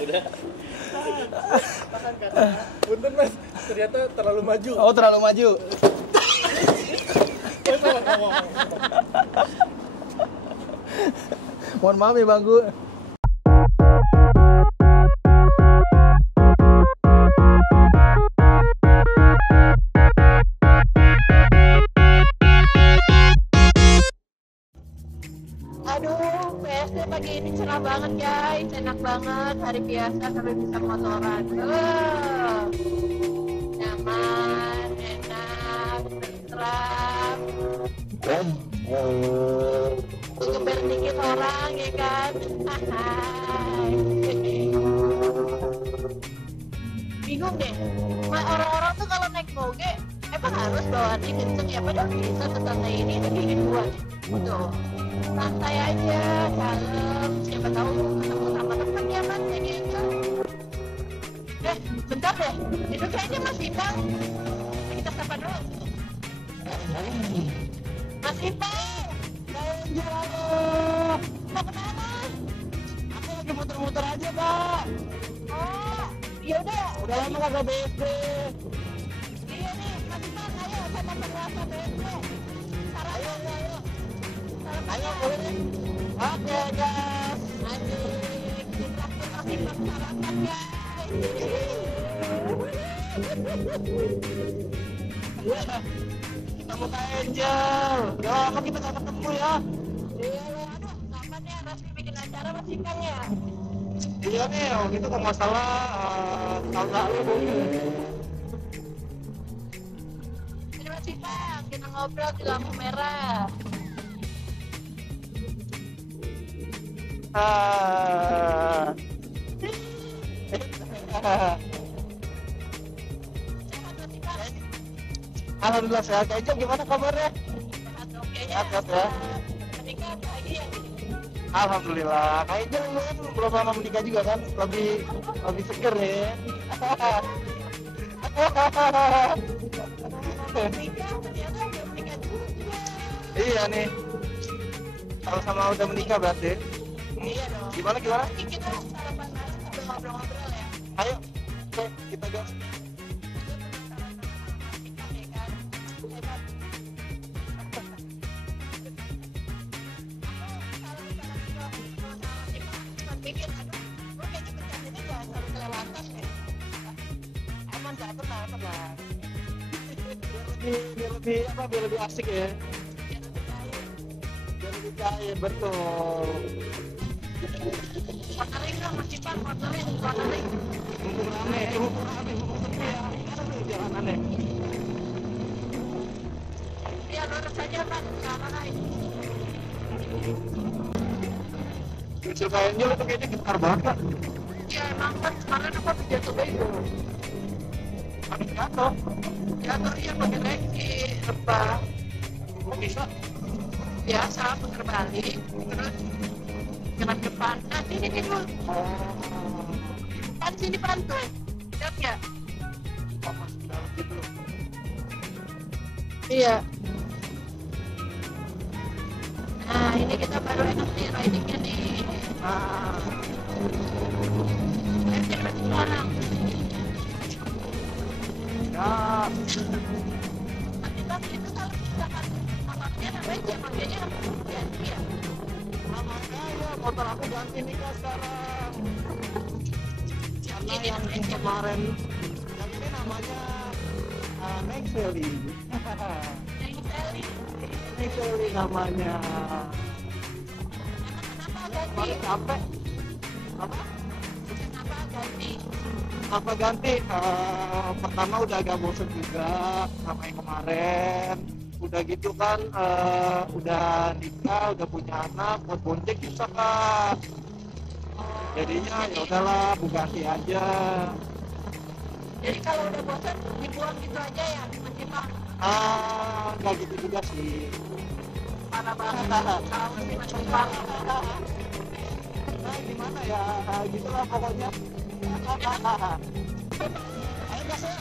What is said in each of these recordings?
Udah. Punten Mas, ternyata terlalu maju. Oh, terlalu maju. Mohon maaf ya Bangku. Aduh, PSD pagi ini cerah banget guys, enak banget, hari biasa sampai bisa motoran. Nyaman, enak, berserang. Ngeber dikit orang ya kan. Bingung deh, orang-orang tuh kalau naik moge emang harus bawaannya kenceng ya, padahal bisa sesantai ini segini dua. Tuh, santai aja, kalem, siapa tahu ketemu sama teman ya Mas, kayak gitu. Bentar deh, itu kayaknya Mas Ipang. Kita sapa dulu. Mas Ipang, jalan. Mau kemana? Aku lagi muter-muter aja, Pak. Oh, yaudah. Udah lama kagak BSD. Iya nih, Mas Ipang, ayo sama penguasa BSD. Ayo. Ayo, boleh nih. Oke, guys. Asik, kita masih bersarapan guys. Ketemu Kak Angel. Udah lama kita gak ketemu ya. Iya, aduh, kapan ya Rasmi bikin acara Mas Ipang ya? Iya nih, waktu itu kalau nggak salah tahun lalu. Ini Mas Ipang, kita ngobrol di lampu merah. Sehat Mas Ipang? Alhamdulillah sehat. Kak Angel gimana kabarnya? Sehat dong kayaknya. Sehat ya. Menikah lagi ya? Alhamdulillah. Kak Angel lu kan belum lama menikah juga kan? Lebih seger ya. Menikah, ternyata udah menikah juga. Iya nih. Sama-sama udah menikah berarti. Iya dong. Gimana? Nanti kita sarapan bareng sambil ngobrol-ngobrol ya. Ayo, oke, kita gas. Biar lebih asik ya. Biar lebih cair, betul. Motoring dong Mas Ipang, motoring. Mumpung rame, mumpung sepi ya. Aduh, jalanannya. Iya, lurus aja Pak, jangan lagi. Kecil Kak Angel itu kayaknya getar banget Kak. Iya, emang kan kemarin aku habis jatuh bego. Habis jatuh. Jatuh iya pakai lagi, rebah. Kok bisa? Biasa putar balik, terus jalan depan. Nah, sini dulu. Kan sini pantai. Lihat nggak? Oh, masih dalam gitu. Iya. Nah, ini kita baru enak nih ridingnya nih. Lihatnya masih sekarang. Ya, Tapi itu kalau misalkan motornya namanya jangan ganti ya. namanya ya motor aku ganti nih Kak sekarang. Karena yang kemarin yang ini namanya Next Valley. Yang Sally. Next Valley namanya. Kenapa ganti? Kemarin capek. Apa? Kenapa ganti? Apa ganti? Pertama udah agak bosen juga sama yang kemarin. Udah gitu kan, udah nikah, udah punya anak, buat bonceng susah Kak. Jadinya ya udahlah, aku ganti aja. Jadi kalau udah bosan dibuang gitu aja ya, Mas Ipang. Nggak gitu juga sih. Parah banget. Tahu sih Mas Ipang. Nah, gimana ya, gitulah pokoknya. Ayo gas ya.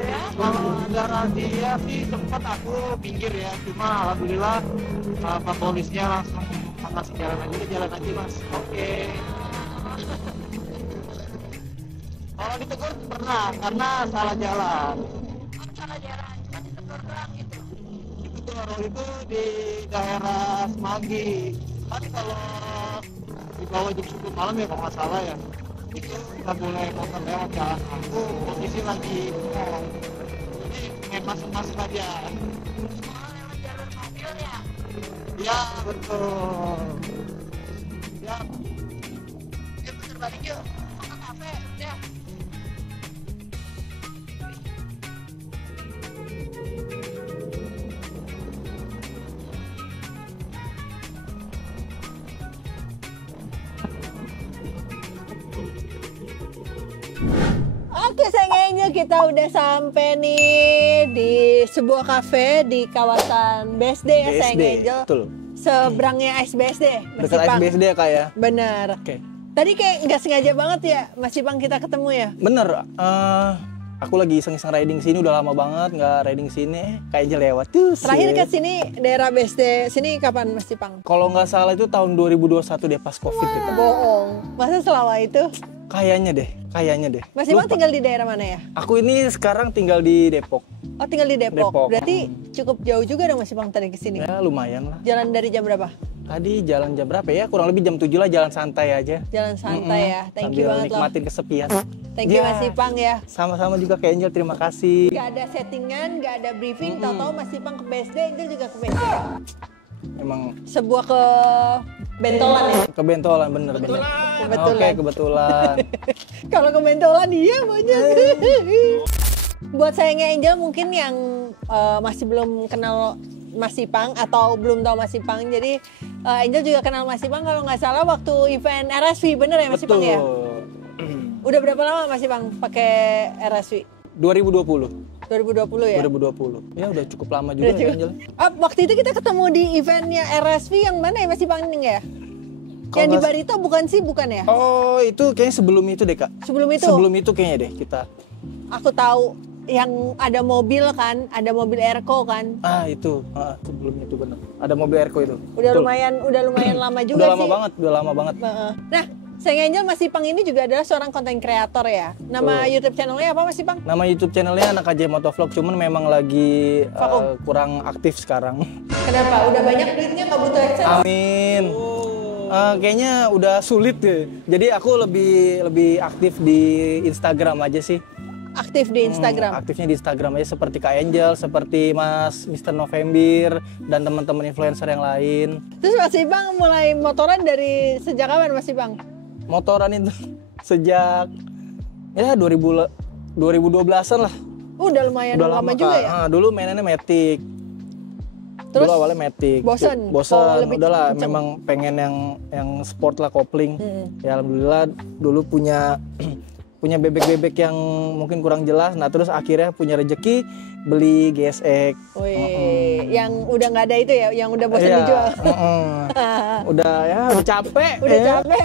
Ya? Kalau ada razia sih sempat aku pinggir ya, cuma alhamdulillah Pak Polisnya langsung makasih jalan aja mas. Oke. Kalau ditegur pernah karena salah jalan. Salah jalan, cuma ditegur doang gitu. Itu di daerah Semanggi. Kan kalau di bawah jam 10 malam ya kalau nggak salah ya, itu nggak boleh motor lewat jalan. Aku posisi lagi ngomong, jadi pengen masuk aja. Oh, lewat jalur mobil ya? Ya betul. Ya. Putar balik yuk, ke kafe, ya. Oke sayang Angel, kita udah sampai nih di sebuah kafe di kawasan BSD ya sayang BSD, Angel. betul. Seberangnya SBSD, Mas Dekat Ipang. SBSD ya kak ya. Bener. Oke. Tadi kayak nggak sengaja banget ya Mas Ipang kita ketemu ya. Bener. Aku lagi iseng-iseng riding sini, udah lama banget nggak riding sini. Kayak aja lewat tuh. Terakhir ke sini daerah BSD sini kapan Mas Ipang? Kalau nggak salah itu tahun 2021 deh pas covid itu. Bohong. Masa selama itu? Kayaknya deh. Mas Ipang Lupa. tinggal di daerah mana ya? Aku ini sekarang tinggal di Depok. Oh tinggal di Depok. Depok. Berarti cukup jauh juga dong Mas Ipang tadi ke sini. Ya lumayan lah. Jalan dari jam berapa? Tadi jalan jam berapa ya? Kurang lebih jam 7 lah, jalan santai aja. Jalan santai ya. Thank you Sambil banget loh. nikmatin kesepian. Thank you Ya, Mas Ipang ya. Sama-sama juga ke Angel, terima kasih. Gak ada settingan, gak ada briefing, tahu-tahu Mas Ipang ke BSD, Angel juga ke BSD. Emang Sebuah kebentolan ya. kebentolan bener. Kebetulan. Oke, kebetulan. Kalau kebentolan iya banyak. Buat sayangnya Angel mungkin yang masih belum kenal Mas Ipang atau belum tahu Mas Ipang, jadi Angel juga kenal Mas Ipang kalau nggak salah waktu event RSV, bener ya Mas Ipang ya? Udah berapa lama Mas Ipang pakai RSV? 2020. 2020 ya? 2020. Ya udah cukup lama juga Udah ya, cukup. Angel. Waktu itu kita ketemu di eventnya RSV yang mana ya Mas Ipang ini ya? Kalau Yang di nggak- Barito bukan sih, bukan ya? Oh, itu kayaknya sebelum itu deh, Kak. Sebelum itu? Sebelum itu kayaknya deh kita. Aku tahu yang ada mobil kan, ada mobil Erko kan. Ah, itu. Sebelum itu bener. Ada mobil Erko itu. Udah Betul. lumayan lama juga Udah sih. udah lama banget. Nah, sayang Angel, Mas Ipang ini juga adalah seorang konten kreator ya. Nama Betul. YouTube channelnya apa Mas Ipang? Nama YouTube channelnya Anak AJ Motovlog, cuman memang lagi Vakum. kurang aktif sekarang. Kenapa? Udah banyak duitnya, nggak butuh AdSense? Amin. Kayaknya udah sulit deh. Jadi aku lebih aktif di Instagram aja sih. Aktif di Instagram. Aktifnya di Instagram aja seperti Kak Angel, seperti Mas Mr. November dan teman-teman influencer yang lain. Terus Mas Ipang mulai motoran dari sejak kapan Mas Ipang? Motoran itu sejak ya 2012-an lah. Udah lumayan Udah lama lama juga Kak. ya. Dulu mainannya Matic. Terus Dulu awalnya Matic. bosen? Bosen. Oh, lebih Udahlah, kenceng. memang pengen yang sport lah, kopling. Ya alhamdulillah dulu punya punya bebek-bebek yang mungkin kurang jelas. Nah terus akhirnya punya rejeki beli GSX. Wih, yang udah nggak ada itu ya, yang udah bosan Iya, dijual. Udah capek. Udah ya. capek.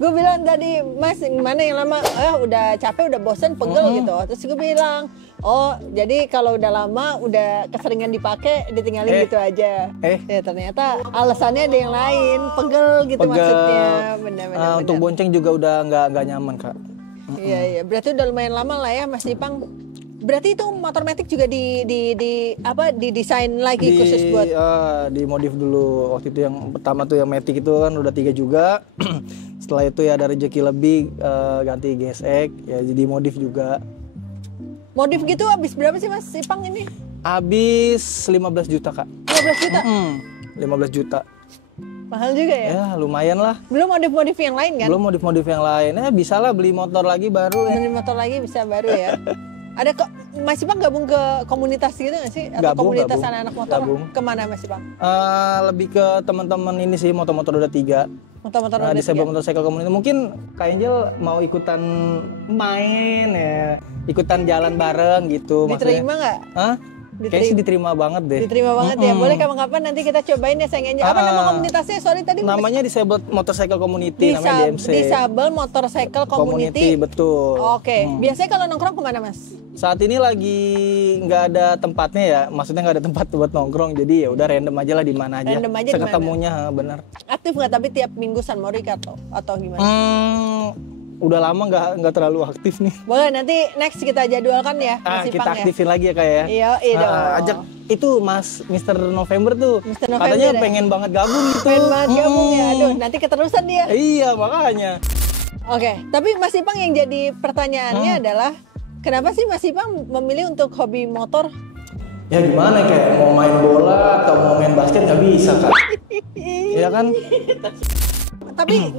Gue bilang tadi, Mas, mana yang lama? Udah capek, udah bosan, pegel gitu. Terus gue bilang, oh jadi kalau udah lama, udah keseringan dipakai, ditinggalin gitu aja. Ya ternyata alasannya ada yang lain, pegel gitu Pegel. maksudnya. Benar-benar. Untuk bonceng juga udah nggak nyaman Kak. Iya. Berarti udah lumayan lama lah ya, Mas Ipang. Berarti itu motor Matic juga didesain lagi khusus buat dimodif dulu. Waktu itu yang pertama tuh yang Matic itu kan udah 3 juga. Setelah itu ya ada rezeki lebih, ganti GSX ya, jadi modif juga. modif gitu. Habis berapa sih Mas Ipang ini? Habis 15 juta Kak. 15 juta? 15 juta. Mahal juga ya? Ya lumayan lah. Belum modif-modif yang lain kan? Belum modif-modif yang lain. Ya bisa lah beli motor lagi baru ya. Beli motor lagi bisa baru ya. Ada kok Mas Ipang gabung ke komunitas gitu nggak sih? Atau komunitas Gabung. anak-anak motor? Gabung. Kemana Mas Ipang? Lebih ke teman-teman ini sih, motor-motor roda 3. Motor-motor roda Disable 3. Motorcycle Community. Mungkin Kak Angel mau ikutan main ya, ikutan jalan bareng gitu. Diterima nggak? Hah? Kayaknya sih diterima banget deh. Diterima banget ya. Boleh kapan-kapan nanti kita cobain ya Sayang Angel. Apa nama komunitasnya? Sorry tadi. Namanya Disabled Motorcycle Community, namanya DMC. Disable Motorcycle Community. Betul. Oke. Biasanya kalau nongkrong kemana Mas? Saat ini lagi nggak ada tempatnya ya, maksudnya nggak ada tempat buat nongkrong, jadi ya udah random aja lah di mana aja. Random aja di mana? Seketemunya, benar. Aktif nggak tapi tiap minggu San Morik atau gimana? Udah lama nggak terlalu aktif nih. Boleh nanti next kita jadwalkan ya. Kita aktifin lagi ya kayak ya. Iya, ajak itu Mas Mr. November tuh. Mr. November katanya ya? pengen banget gabung gitu. Pengen banget gabung ya. Aduh, nanti keterusan dia. Iya, makanya. Oke, tapi Mas Ipang yang jadi pertanyaannya adalah kenapa sih Mas Ipang memilih untuk hobi motor? Ya gimana, kayak mau main bola atau mau main basket nggak bisa kan? Iya kan?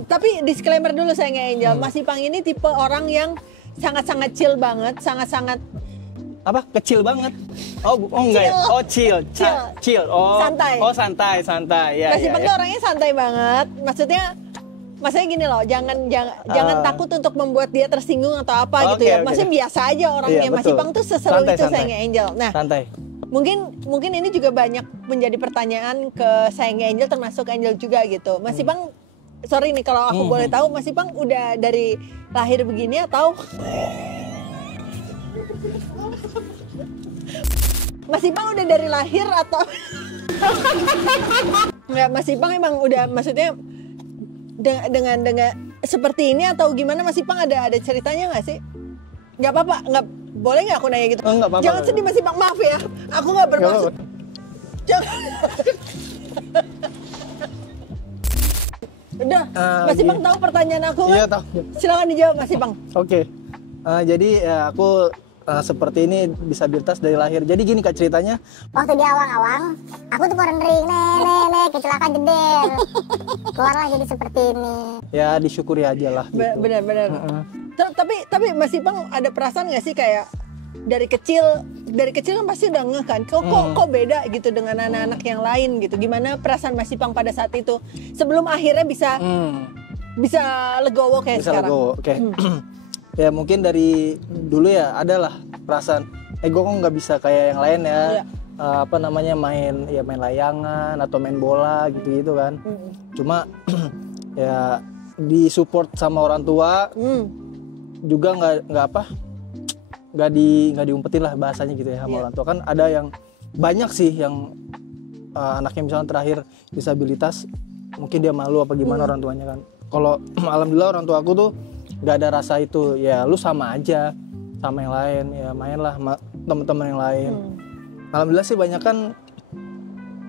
Tapi disclaimer dulu Sayang Angel, Mas Ipang ini tipe orang yang sangat-sangat chill banget, sangat-sangat apa? Kecil banget. Oh enggak ya. Oh chill. Oh santai. Oh santai. Ya. Mas Ipang tuh orangnya santai banget. Maksudnya gini loh, jangan takut untuk membuat dia tersinggung atau apa gitu ya. Maksudnya biasa aja orangnya. Mas Ipang tuh seseru itu Sayang Angel. Nah, santai. Mungkin ini juga banyak menjadi pertanyaan ke Sayang Angel termasuk Angel juga gitu. Mas Ipang sorry nih kalau aku boleh tahu, Mas Ipang udah dari lahir begini atau Mas Ipang udah dari lahir atau nggak? Mas Ipang emang udah maksudnya dengan seperti ini atau gimana? Mas Ipang ada ceritanya nggak sih? Nggak apa-apa, nggak boleh nggak aku nanya gitu? Nggak apa-apa. Jangan sedih Mas Ipang, maaf ya, aku nggak bermaksud. Jangan. Udah, Mas Ipang tahu pertanyaan aku kan? Iya tahu. Silakan dijawab Mas Ipang. Oke. Jadi aku seperti ini disabilitas dari lahir. Jadi gini Kak ceritanya. Waktu di awang-awang, aku tuh kornering, nek, kecelakaan jeder. Keluarlah jadi seperti ini. Ya disyukuri aja lah. Gitu. Benar. Tapi Mas Ipang ada perasaan nggak sih kayak dari kecil kan pasti udah ngeh kan kok beda gitu dengan anak-anak yang lain gitu. Gimana perasaan Mas Ipang pada saat itu sebelum akhirnya bisa legowo kayak bisa sekarang? Legowo, oke. Ya mungkin dari dulu ya adalah perasaan gue kok nggak bisa kayak yang lain ya. Apa namanya main layangan atau main bola gitu kan. Cuma ya disupport sama orang tua juga nggak diumpetin lah bahasanya gitu ya sama orang tua. Kan ada yang banyak sih yang anaknya misalnya terakhir disabilitas mungkin dia malu apa gimana orang tuanya kan. Kalau alhamdulillah orang tua aku tuh nggak ada rasa itu, ya lu sama aja sama yang lain, ya mainlah sama teman-teman yang lain. Alhamdulillah sih banyak kan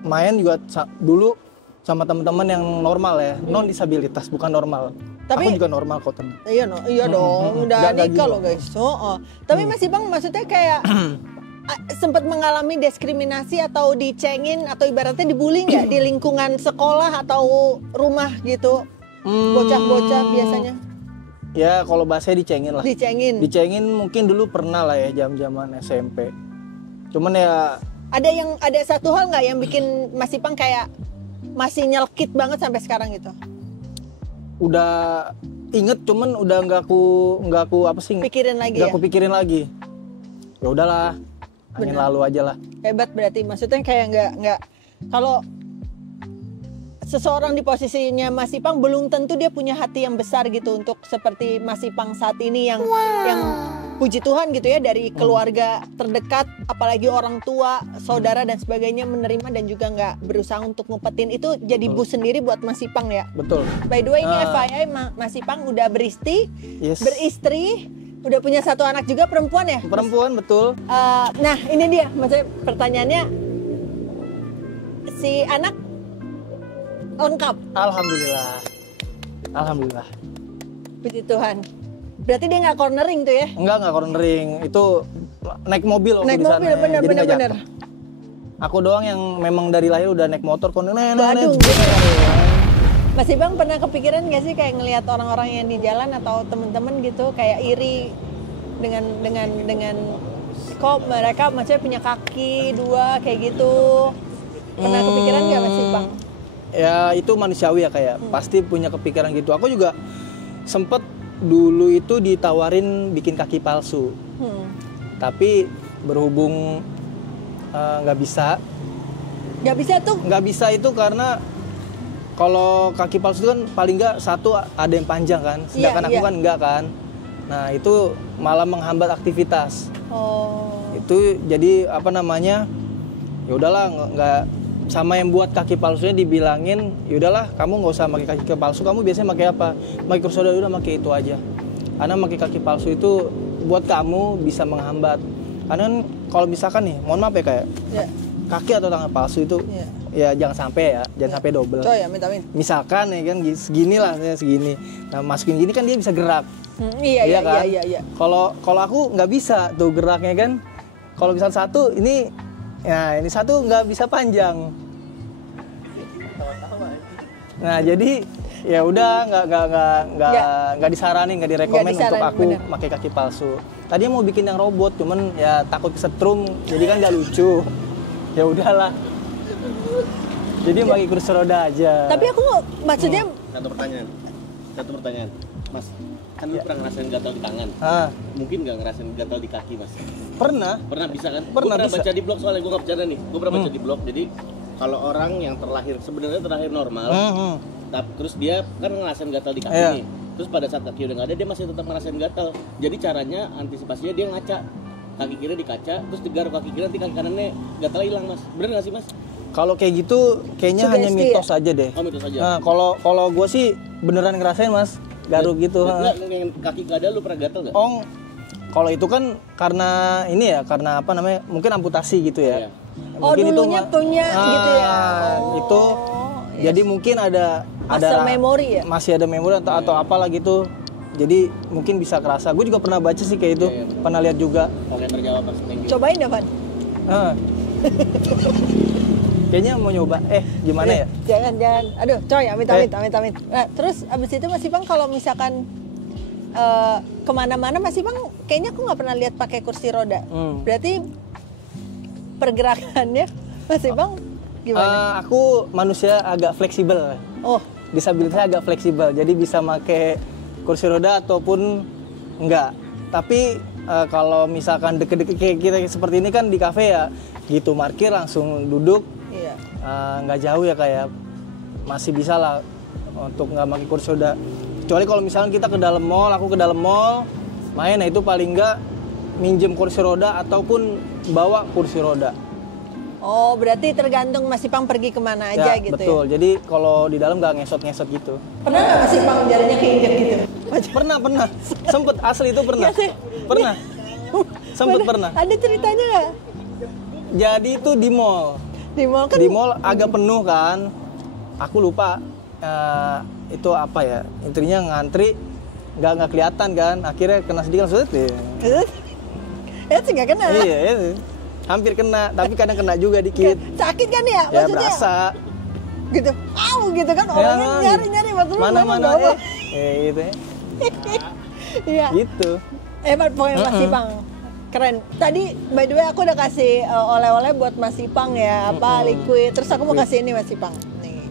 main juga dulu sama teman-teman yang normal ya, non disabilitas bukan normal. Tapi aku juga normal kok teman. Iya dong, udah nikah loh guys. Tapi Mas Ipang maksudnya kayak sempat mengalami diskriminasi atau dicengin atau ibaratnya dibully nggak di lingkungan sekolah atau rumah gitu? Bocah-bocah biasanya. Ya kalau bahasanya dicengin lah. Dicengin mungkin dulu pernah lah ya jam-jaman SMP. Cuman ya ada satu hal nggak yang bikin Mas Ipang kayak masih nyelkit banget sampai sekarang gitu? Udah inget cuman udah nggak aku apa sih? Pikirin lagi. Nggak aku pikirin lagi. Ya udahlah, angin lalu aja lah. Hebat berarti, maksudnya kayak nggak kalau seseorang di posisinya Mas Ipang belum tentu dia punya hati yang besar gitu untuk seperti Mas Ipang saat ini yang puji Tuhan gitu ya dari keluarga terdekat apalagi orang tua, saudara dan sebagainya menerima dan juga nggak berusaha untuk ngumpetin itu jadi boost sendiri buat Mas Ipang ya. Betul. By the way ini FYI Mas Ipang udah beristri, udah punya satu anak juga perempuan ya? Perempuan betul. Nah ini dia maksudnya pertanyaannya si anak lengkap. Alhamdulillah. Puji Tuhan. Berarti dia nggak cornering tuh ya? Enggak cornering. Itu naik mobil waktu di sana. Naik mobil bener. Aku doang yang memang dari lahir udah naik motor Waduh. Mas Ipang pernah kepikiran nggak sih kayak ngelihat orang-orang yang di jalan atau temen-temen gitu kayak iri dengan kok mereka maksudnya punya kaki dua kayak gitu? Pernah kepikiran nggak Mas Ipang? Ya itu manusiawi ya kayak pasti punya kepikiran gitu. Aku juga sempet dulu itu ditawarin bikin kaki palsu. Tapi berhubung nggak bisa. Nggak bisa tuh. Nggak bisa itu karena kalau kaki palsu itu kan paling nggak satu ada yang panjang kan, sedangkan aku kan enggak kan. Nah itu malah menghambat aktivitas. Oh. Itu jadi apa namanya? Ya udahlah nggak sama yang buat kaki palsunya dibilangin, ya udahlah kamu nggak usah pakai kaki palsu, kamu biasanya pakai apa? Pakai kursi roda, udah pakai itu aja. Karena pakai kaki palsu itu buat kamu bisa menghambat. Karena kan kalau misalkan nih, mohon maaf ya kayak kaki atau tangan palsu itu ya jangan sampai sampai double. Coy, amit-amit. Misalkan ya kan segini lah, segini. Nah masukin gini kan dia bisa gerak. Iya kan? Iya. Kalau aku nggak bisa tuh geraknya kan. Kalau misal satu ini, ya ini satu nggak bisa panjang. Nah jadi ya udah nggak disaranin, nggak direkomend untuk aku pakai kaki palsu. Tadi mau bikin yang robot, cuman ya takut kesetrum, jadi kan nggak lucu. Ya udahlah. Jadi pakai kursi roda aja. Tapi aku maksudnya Satu pertanyaan. Mas, kan lu pernah ngerasain gatal di tangan. Mungkin nggak ngerasain gatal di kaki, Mas? Pernah Bisa kan? Pernah Gua bisa. baca di blog, soalnya gue nggak bercanda nih. Gue pernah baca di blog. Jadi kalau orang yang sebenarnya terlahir normal, tapi terus dia kan ngerasain gatal di kaki nih. Terus pada saat kaki udah nggak ada, dia masih tetap ngerasain gatal. Jadi caranya antisipasinya dia ngaca. Kaki kiri dikaca, terus digaruk kaki kiri, nanti kaki kanannya gatal hilang, Mas. Bener nggak sih, Mas? Kalau kayak gitu kayaknya Sugesti hanya mitos aja deh. Oh, mitos aja. Nah, kalau gue sih beneran ngerasain Mas, garuk gitu. Enggak, yang kaki nggak ada lu pernah gatal nggak? Oh, kalau itu kan karena ini ya, karena apa namanya? Mungkin amputasi gitu ya. Iya. Mungkin dulunya punya gitu ya. Itu jadi mungkin ada Muscle memory ya? Masih ada memori atau apalah gitu. Jadi mungkin bisa kerasa. Gue juga pernah baca sih kayak itu. Pernah lihat juga. Oke, terjawab, Mas. Thank you. Cobain ya, Van. Kayaknya mau nyoba. Gimana ya? Jangan. Aduh, coy, amit-amit. Nah, terus abis itu Mas Ipang kalau misalkan kemana-mana Mas Ipang kayaknya aku nggak pernah lihat pakai kursi roda. Berarti pergerakannya Mas Ipang gimana? Aku manusia agak fleksibel. Oh, Disabilitasnya agak fleksibel. Jadi bisa pakai kursi roda ataupun enggak. Tapi kalau misalkan deket-deket kayak kita seperti ini kan di kafe ya, gitu parkir langsung duduk. iya. Nggak jauh ya kayak masih bisa lah untuk nggak pakai kursi roda. Kecuali kalau misalnya kita ke dalam mall, aku ke dalam mall main, nah itu paling nggak minjem kursi roda ataupun bawa kursi roda. Oh, berarti tergantung Mas Ipang pergi kemana aja gitu betul. ya? Jadi kalau di dalam nggak ngesot-ngesot gitu. Pernah nggak Mas Ipang jarinya keinjek gitu? Pernah. Sempet asli itu pernah. Iya sih. Pernah. Sempet pernah. Ada ceritanya nggak? Jadi itu di mall. Di mall kan? Di mall agak penuh kan. Aku lupa itu apa ya. Intinya ngantri nggak kelihatan kan. Akhirnya kena sedikit langsung Ya sih nggak kena. Iya, hampir kena, tapi kadang kena juga dikit. Sakit kan ya? Ya Maksudnya berasa. gitu. Au gitu kan orangnya nyari-nyari maksudnya Mana bawa. gitu ya. Iya. Gitu. Pokoknya Mas Ipang. Keren. Tadi by the way aku udah kasih oleh-oleh buat Mas Ipang ya, apa liquid. Terus aku mau kasih ini Mas Ipang. Nih.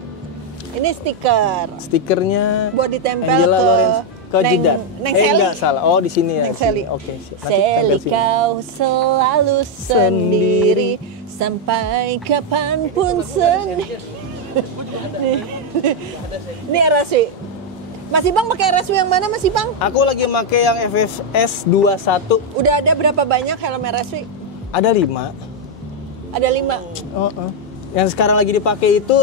Ini stiker. Stikernya Buat ditempel Angela ke Lawrence ke jidat. Neng Sally. Enggak salah. Oh, di sini ya. Neng Sally. Oke, siap. Nanti Sally tempel sini. kau selalu sendiri sampai kapanpun sendiri. Ini RSW. Mas Ipang pakai RSW yang mana Mas Ipang? Aku lagi pakai yang FFS 21. Udah ada berapa banyak helm RSW? Ada 5. Ada 5. Yang sekarang lagi dipakai itu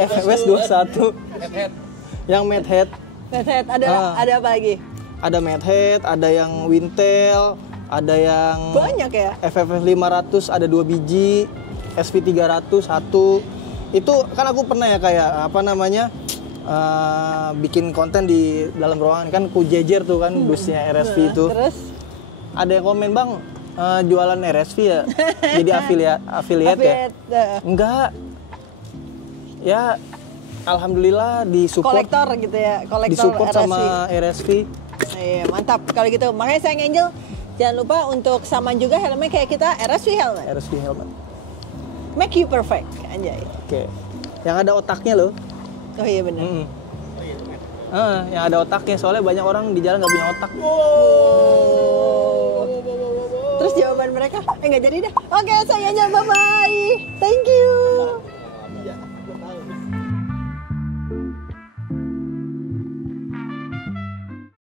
FFS 21. Yang Mad Head. Headset ada apa lagi? Ada Mad Head, ada yang Wintel, ada yang Banyak ya? FFS 500 ada 2 biji, SV 300 1. Itu kan aku pernah ya kayak apa namanya? Bikin konten di dalam ruangan kan ku jejer tuh kan dusnya RSV itu. Terus Ada yang komen, "Bang, jualan RSV ya?" Jadi affiliate ya? Enggak. Ya alhamdulillah disupport. kolektor gitu ya, kolektor Disupport RSV. sama RSV. Iya, mantap kalau gitu. Makanya sayang Angel, jangan lupa untuk sama juga helmnya kayak kita, RSV helmet. RSV helmet. Make you perfect, anjay. Oke. Yang ada otaknya loh. Oh iya benar. Yang ada otaknya, soalnya banyak orang di jalan nggak punya otak. Terus jawaban mereka. Nggak jadi dah. Oke, sayangnya bye-bye. Thank you.